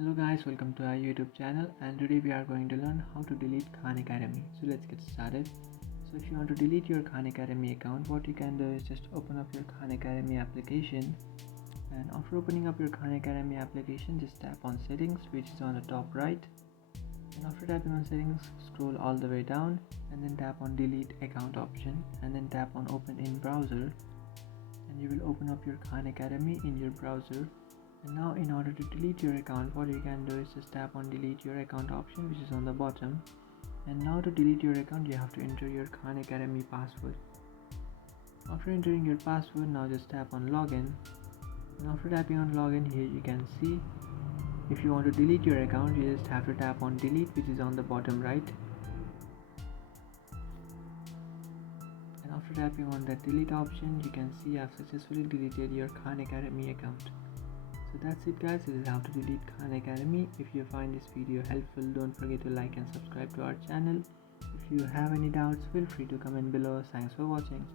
Hello guys, welcome to our YouTube channel, and today we are going to learn how to delete Khan Academy. So let's get started. So if you want to delete your Khan Academy account, what you can do is just open up your Khan Academy application, and after opening up your Khan Academy application, just tap on settings, which is on the top right, and after tapping on settings, scroll all the way down and then tap on delete account option, and then tap on open in browser, and you will open up your Khan Academy in your browser. And now in order to delete your account, what you can do is just tap on delete your account option, which is on the bottom. And now to delete your account, you have to enter your Khan Academy password. After entering your password, now just tap on login. And after tapping on login, here you can see if you want to delete your account, you just have to tap on delete, which is on the bottom right. And after tapping on that delete option, you can see I've successfully deleted your Khan Academy account. So that's it guys, this is how to delete Khan Academy. If you find this video helpful, don't forget to like and subscribe to our channel. If you have any doubts, feel free to comment below. Thanks for watching.